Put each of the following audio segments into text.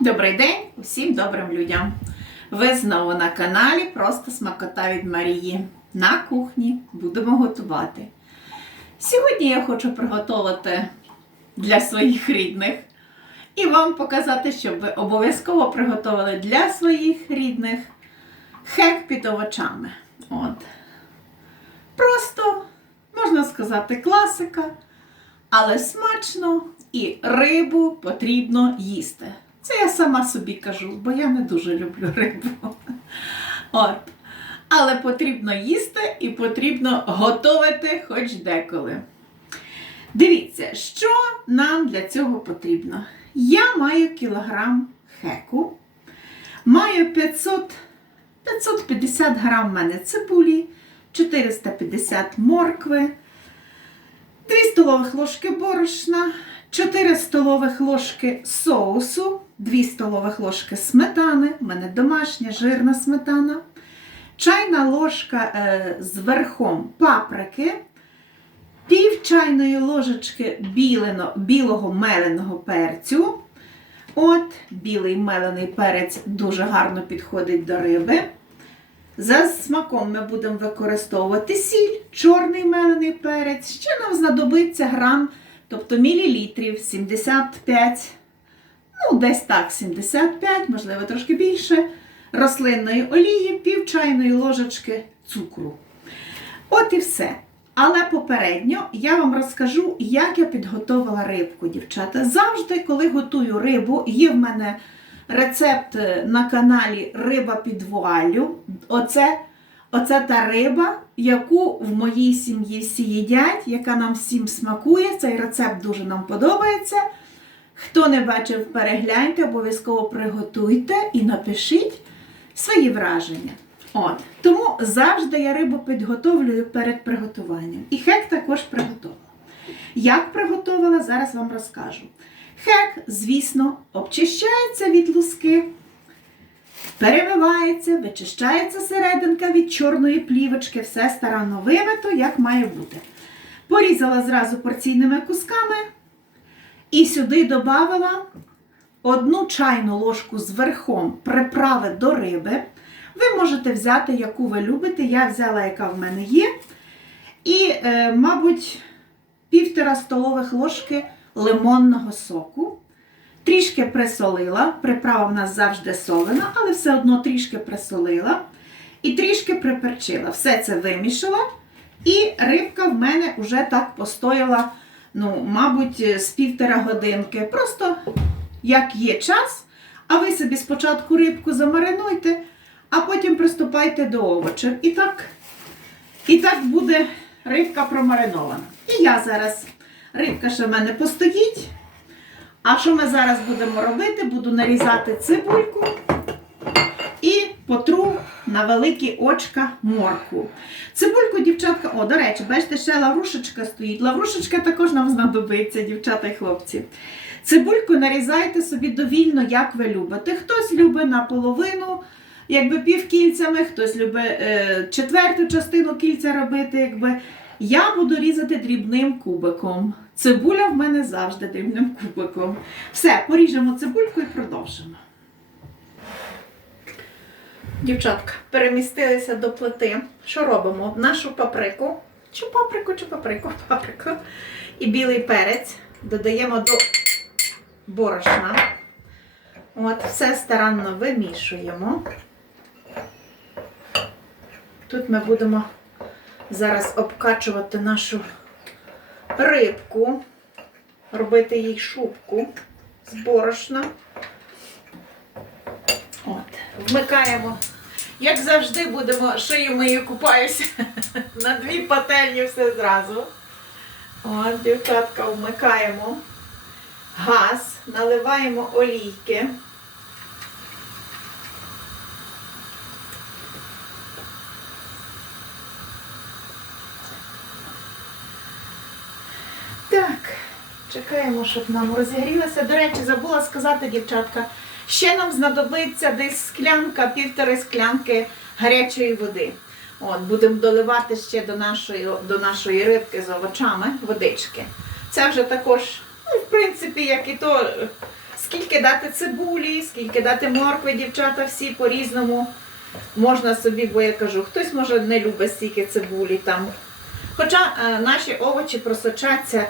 Добрий день усім добрим людям! Ви знову на каналі Просто смакота від Марії. На кухні будемо готувати. Сьогодні я хочу приготувати для своїх рідних і вам показати, щоб ви обов'язково приготували для своїх рідних хек під овочами. От. Просто, можна сказати, класика, але смачно і рибу потрібно їсти. Це я сама собі кажу, бо я не дуже люблю рибу. От. Але потрібно їсти і потрібно готувати хоч деколи. Дивіться, що нам для цього потрібно. Я маю кілограм хеку, маю 500, 550 грам в мене цибулі, 450 моркви, 2 столових ложки борошна, 4 столових ложки соусу, 2 столових ложки сметани, в мене домашня жирна сметана, чайна ложка е, з верхом паприки, пів чайної ложечки білено, білого меленого перцю. От, білий мелений перець дуже гарно підходить до риби. За смаком ми будемо використовувати сіль, чорний мелений перець. Ще нам знадобиться грам, тобто мілілітрів 75, ну десь так, 75, можливо, трошки більше, рослинної олії, пів чайної ложечки цукру. От і все. Але попередньо я вам розкажу, як я підготувала рибку, дівчата. Завжди, коли готую рибу, є в мене рецепт на каналі Риба під вуаллю. Оце, оце та риба, яку в моїй сім'ї всі яка нам всім смакує. Цей рецепт дуже нам подобається. Хто не бачив, перегляньте, обов'язково приготуйте і напишіть свої враження. От. Тому завжди я рибу підготовлюю перед приготуванням. І хек також приготувала. Як приготувала, зараз вам розкажу. Хек, звісно, обчищається від луски, перемивається, вичищається серединка від чорної плівочки, все старанно вимито, як має бути. Порізала зразу порційними кусками і сюди додала одну чайну ложку з верхом приправи до риби. Ви можете взяти, яку ви любите. Я взяла, яка в мене є. І, е, мабуть, півтора столових ложки лимонного соку. Трішки присолила. Приправа в нас завжди солена, але все одно трішки присолила. І трішки приперчила. Все це вимішала. І рибка в мене вже так постояла, ну, мабуть, з півтора годинки. Просто як є час, а ви собі спочатку рибку замаринуйте, а потім приступайте до овочів. І так, і так буде рибка промаринована. І я зараз, рибка ще в мене постоїть. А що ми зараз будемо робити? Буду нарізати цибульку і потру на великі очка морку. Цибульку, дівчатка, о, до речі, бачите, ще лаврушечка стоїть. Лаврушечка також нам знадобиться, дівчата і хлопці. Цибульку нарізайте собі довільно, як ви любите. Хтось любить наполовину, якби півкільцями, хтось любить е, четверту частину кільця робити. якби. Я буду різати дрібним кубиком. Цибуля в мене завжди дрібним кубиком. Все, поріжемо цибульку і продовжимо. Дівчатка, перемістилися до плити. Що робимо? Нашу паприку, чи паприку, чи паприку, паприку і білий перець додаємо до борошна. От, все старанно вимішуємо. Тут ми будемо зараз обкачувати нашу рибку, робити їй шубку з борошна. От, вмикаємо. Як завжди, будемо шию мою купаюся на дві пательні все зразу. От, дівчатка, вмикаємо газ, наливаємо олійки. Так, чекаємо, щоб нам розігрілося. До речі, забула сказати, дівчатка, ще нам знадобиться десь склянка, півтори склянки гарячої води. От, будемо доливати ще до нашої, до нашої рибки з овочами водички. Це вже також, ну, в принципі, як і то Скільки дати цибулі, скільки дати моркви, дівчата, всі по-різному. Можна собі, бо я кажу, хтось може не любить стільки цибулі там. Хоча е, наші овочі просочаться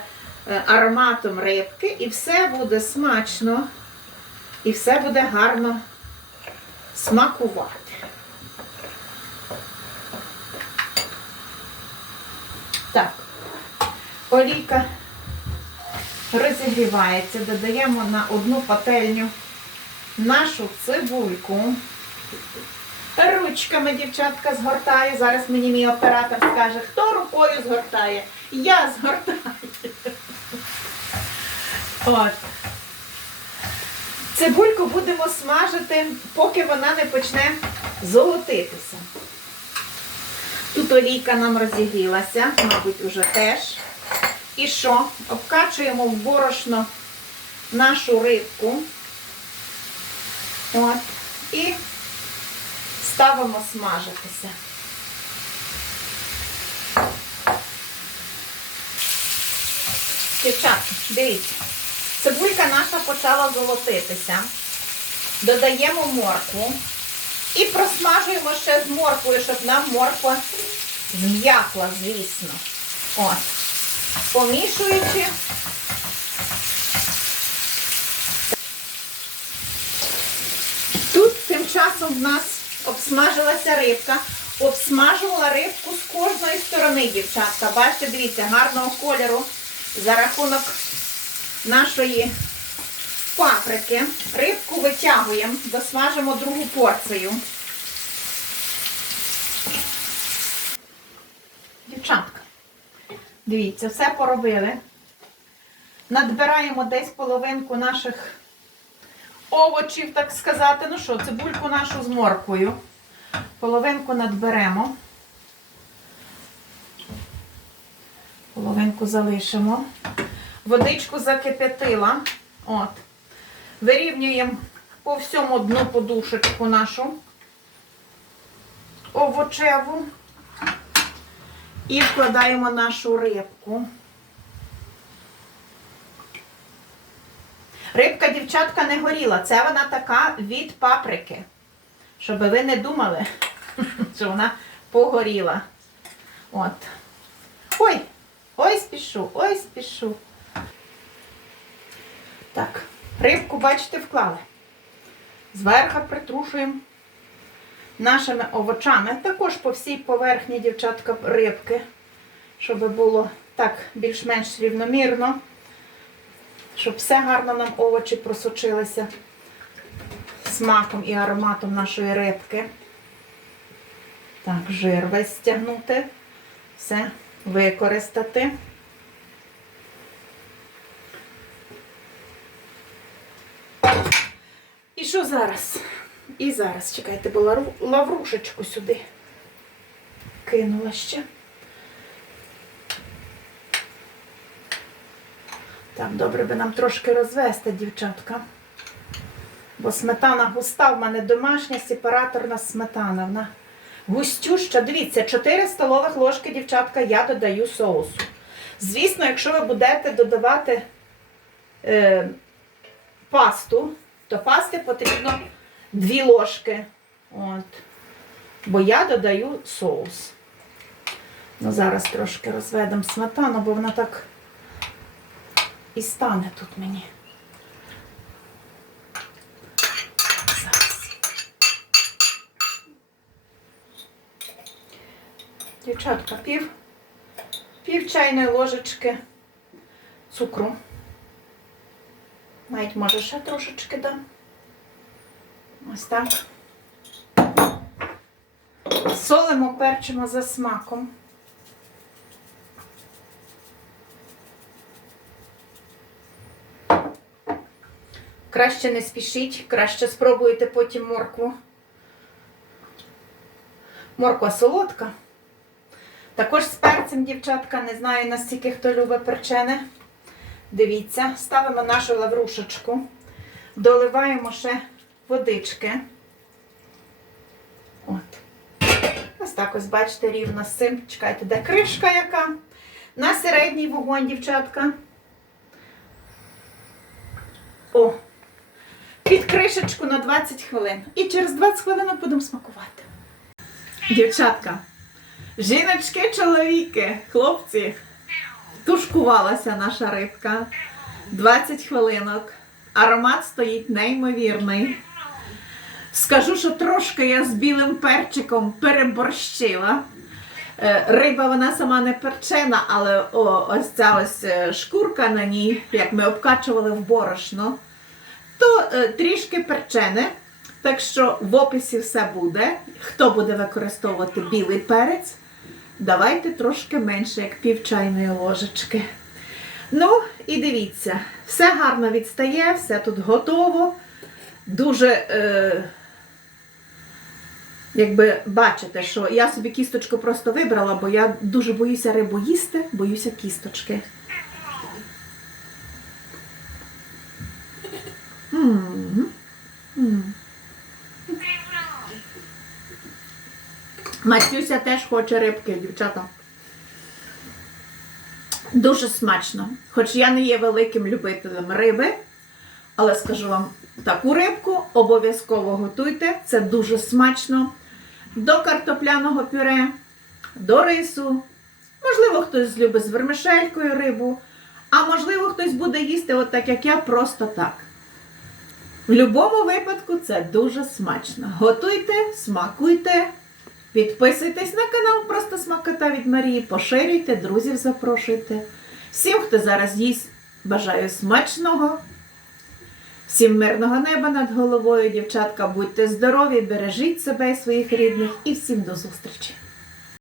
ароматом рибки, і все буде смачно, і все буде гарно смакувати. Так, олійка розігрівається, додаємо на одну пательню нашу цибульку. Ручками дівчатка згортаю. Зараз мені мій оператор скаже, хто рукою згортає. Я згортаю. От. Цибульку будемо смажити, поки вона не почне золотитися. Тут олійка нам розігрілася, мабуть, уже теж. І що? Обкачуємо в борошно нашу рибку. От. І ставимо смажитися. Дівчата, дивіться, цибулька наша почала золотитися. Додаємо моркву і просмажуємо ще з морквою, щоб нам морква зм'якла, звісно. От. Помішуючи. Тут тим часом в нас обсмажилася рибка. Обсмажувала рибку з кожної сторони, дівчатка. Бачите, дивіться, гарного кольору за рахунок нашої паприки. Рибку витягуємо, досмажимо другу порцію. Дівчатка, дивіться, все поробили. Надбираємо десь половинку наших овочів, так сказати. Ну що, цибульку нашу з морквою. Половинку надберемо. Половинку залишимо. Водичку закип'ятила. От. Вирівнюємо по всьому дну подушечку нашу овочеву. І вкладаємо нашу рибку. Рибка, дівчатка, не горіла. Це вона така від паприки. Щоб ви не думали, що вона погоріла. От. Ой, ой, спішу, ой, спішу. Так, рибку, бачите, вклали. Зверху притрушуємо нашими овочами. Також по всій поверхні, дівчатка, рибки, щоб було так більш-менш рівномірно щоб все гарно нам овочі просочилися смаком і ароматом нашої рибки. Так, жир весь стягнути, все використати. І що зараз? І зараз, чекайте, бо лаврушечку сюди кинула ще. Так, добре би нам трошки розвести, дівчатка. Бо сметана густа, в мене домашня сепараторна сметана. Вона густюща. Дивіться, 4 столових ложки, дівчатка, я додаю соусу. Звісно, якщо ви будете додавати е, пасту, то пасти потрібно 2 ложки. От. Бо я додаю соус. Ну, зараз трошки розведемо сметану, бо вона так і стане тут мені. Зараз. Дівчатка, пів, пів чайної ложечки цукру. Навіть може ще трошечки дам. Ось так. Солимо, перчимо за смаком. Краще не спішіть, краще спробуйте потім моркву. Морква солодка. Також з перцем, дівчатка, не знаю, наскільки хто любить перчене. Дивіться, ставимо нашу лаврушечку, доливаємо ще водички. От. Ось так ось, бачите, рівно з цим. Чекайте, де кришка яка. На середній вогонь, дівчатка. О, Під кришечку на 20 хвилин. І через 20 хвилин будемо смакувати. Дівчатка, жіночки, чоловіки, хлопці, тушкувалася наша рибка. 20 хвилинок. Аромат стоїть неймовірний. Скажу, що трошки я з білим перчиком переборщила. Е, Риба вона сама не перчена, але о, ось ця ось е, шкурка на ній, як ми обкачували в борошно, то е, трішки перчене. Так що в описі все буде. Хто буде використовувати білий перець, давайте трошки менше, як пів чайної ложечки. Ну, і дивіться, все гарно відстає, все тут готово. Дуже, е, якби бачите, що я собі кісточку просто вибрала, бо я дуже боюся рибу їсти, боюся кісточки. М. М. Матюся теж хоче рибки, дівчата. Дуже смачно. Хоч я не є великим любителем риби, але скажу вам, таку рибку обов'язково готуйте. Це дуже смачно. До картопляного пюре, до рису. Можливо, хтось любить з вермишелькою рибу, а можливо, хтось буде їсти, от так як я, просто так. В будь-якому випадку це дуже смачно. Готуйте, смакуйте. Підписуйтесь на канал Просто Смакота від Марії, поширюйте, друзів запрошуйте. Всім, хто зараз їсть, бажаю смачного. Всім мирного неба над головою, дівчатка, будьте здорові, бережіть себе і своїх рідних і всім до зустрічі!